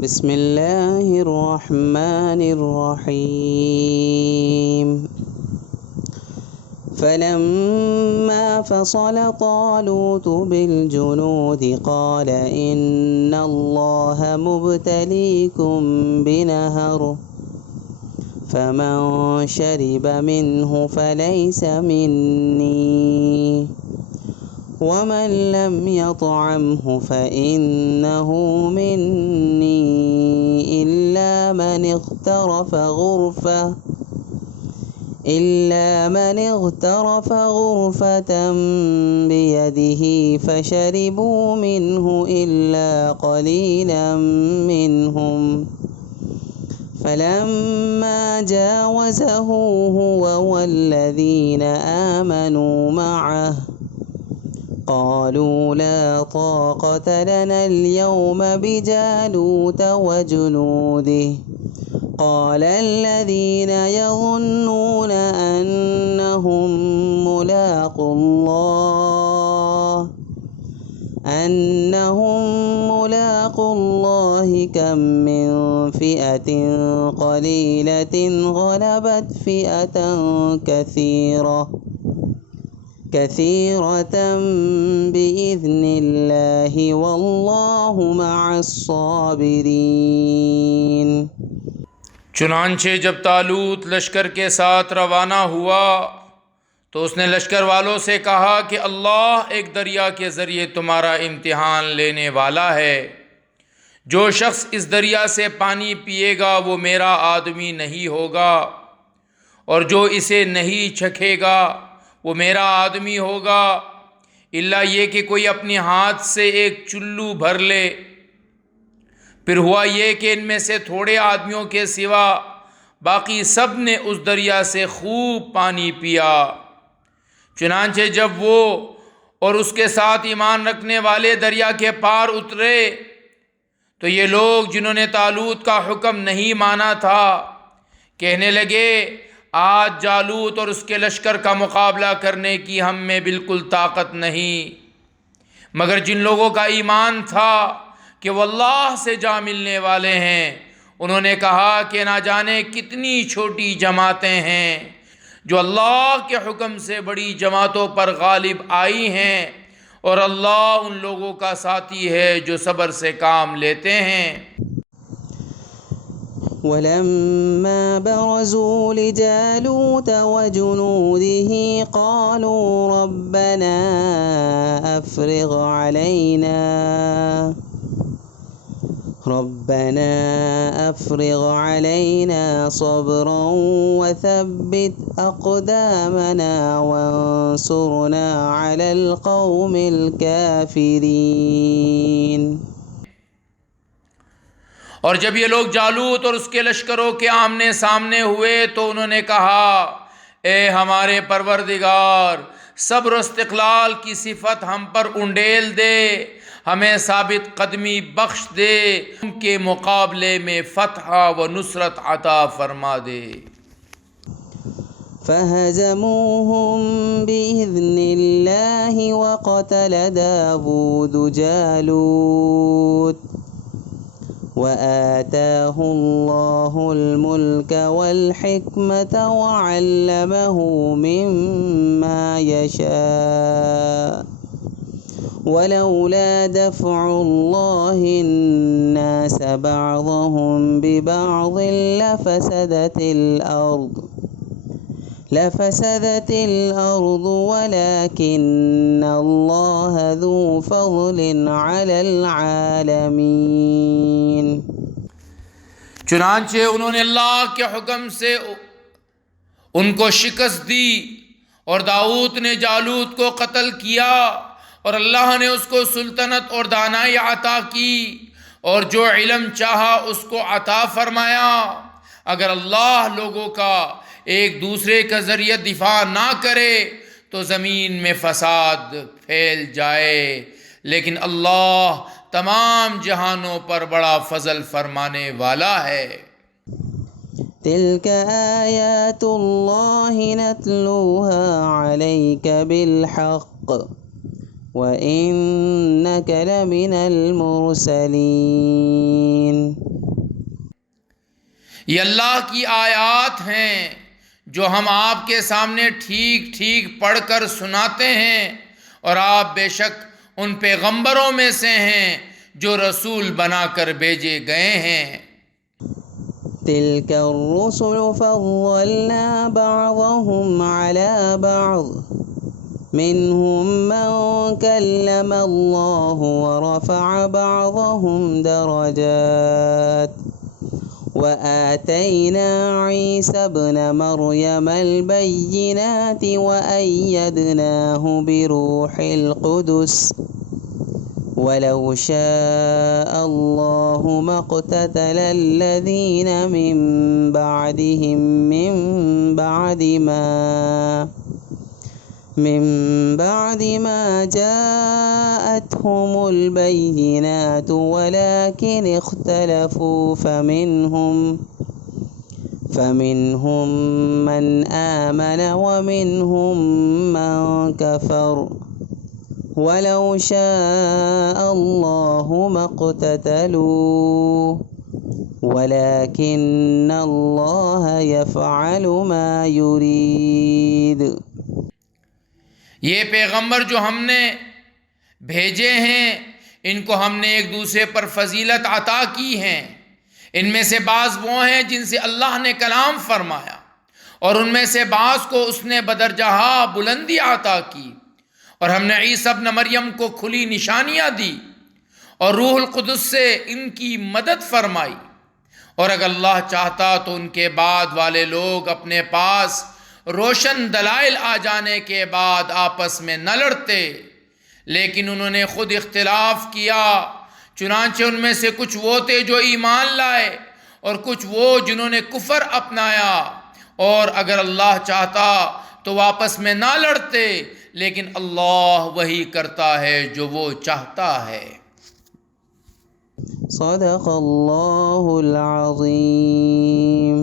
بسم اللہ الرحمن الرحیم فلما فصل طالوت بالجنود قال إن الله مبتليكم بنهر فمن شرب منه فليس مني ومن لم يطعمه فإنه مني إلا من اغترف غرفة بيده فشربوا منه إلا قليلا منهم فلما جاوزه هو والذين آمنوا معه قالوا لا طاقة لنا اليوم بجالوت وجنوده قال الذين يظنون أنهم ملاقو الله كم من فئة قليلة غلبت فئة كثيرة بإذن الله والله مع الصابرين۔ چنانچہ جب طالوت لشکر کے ساتھ روانہ ہوا تو اس نے لشکر والوں سے کہا کہ اللہ ایک دریا کے ذریعے تمہارا امتحان لینے والا ہے۔ جو شخص اس دریا سے پانی پیے گا وہ میرا آدمی نہیں ہوگا، اور جو اسے نہیں چکھے گا وہ میرا آدمی ہوگا، الا یہ کہ کوئی اپنے ہاتھ سے ایک چلو بھر لے۔ پھر ہوا یہ کہ ان میں سے تھوڑے آدمیوں کے سوا باقی سب نے اس دریا سے خوب پانی پیا۔ چنانچہ جب وہ اور اس کے ساتھ ایمان رکھنے والے دریا کے پار اترے تو یہ لوگ جنہوں نے طالوت کا حکم نہیں مانا تھا کہنے لگے آج جالوت اور اس کے لشکر کا مقابلہ کرنے کی ہم میں بالکل طاقت نہیں، مگر جن لوگوں کا ایمان تھا کہ وہ اللہ سے جا ملنے والے ہیں انہوں نے کہا کہ نہ جانے کتنی چھوٹی جماعتیں ہیں جو اللہ کے حکم سے بڑی جماعتوں پر غالب آئی ہیں، اور اللہ ان لوگوں کا ساتھی ہے جو صبر سے کام لیتے ہیں۔ ولما برزوا لجالوت وجنوده قالوا ربنا أفرغ علينا صبرا وثبت أقدامنا وانصرنا على القوم الكافرين۔ اور جب یہ لوگ جالوت اور اس کے لشکروں کے آمنے سامنے ہوئے تو انہوں نے کہا اے ہمارے پروردگار، صبر و استقلال کی صفت ہم پر انڈیل دے، ہمیں ثابت قدمی بخش دے، ان کے مقابلے میں فتح و نصرت عطا فرما دے۔ فہزموہم بإذن اللہ وقتل داود جالوت وآتاه الله الملك والحكمة وعلمه مما يشاء ولولا دفع الله الناس بعضهم ببعض لفسدت الأرض ولكن الله ذو فضل على العالمين۔ چنانچہ انہوں نے اللہ کے حکم سے ان کو شکست دی، اور داؤد نے جالوت کو قتل کیا، اور اللہ نے اس کو سلطنت اور دانائی عطا کی، اور جو علم چاہا اس کو عطا فرمایا۔ اگر اللہ لوگوں کا ایک دوسرے کا ذریعہ دفاع نہ کرے تو زمین میں فساد پھیل جائے، لیکن اللہ تمام جہانوں پر بڑا فضل فرمانے والا ہے۔ تلك آیات اللہ نتلوها علیک بالحق وإنك لمن المرسلین۔ یہ اللہ کی آیات ہیں جو ہم آپ کے سامنے ٹھیک ٹھیک پڑھ کر سناتے ہیں، اور آپ بے شک ان پیغمبروں میں سے ہیں جو رسول بنا کر بھیجے گئے ہیں۔ تلك الرسل فضلنا بعضهم على بعض منهم من كلم الله ورفع بعضهم درجات وآتينا عيسى ابن مريم البينات وأيدناه بروح القدس ولو شاء الله ما اقتتل الذين من بعدهم من بعد ما جاءتهم البينات ولكن اختلفوا فمنهم من آمن ومنهم من كفر ولو شاء الله ما اقتتلوا ولكن الله يفعل ما يريد۔ یہ پیغمبر جو ہم نے بھیجے ہیں ان کو ہم نے ایک دوسرے پر فضیلت عطا کی ہیں۔ ان میں سے بعض وہ ہیں جن سے اللہ نے کلام فرمایا، اور ان میں سے بعض کو اس نے بدرجہ بلندی عطا کی، اور ہم نے عیسی ابن مریم کو کھلی نشانیاں دی اور روح القدس سے ان کی مدد فرمائی، اور اگر اللہ چاہتا تو ان کے بعد والے لوگ اپنے پاس روشن دلائل آ جانے کے بعد آپس میں نہ لڑتے، لیکن انہوں نے خود اختلاف کیا۔ چنانچہ ان میں سے کچھ وہ تھے جو ایمان لائے اور کچھ وہ جنہوں نے کفر اپنایا، اور اگر اللہ چاہتا تو وہ آپس میں نہ لڑتے، لیکن اللہ وہی کرتا ہے جو وہ چاہتا ہے۔ صدق اللہ العظیم۔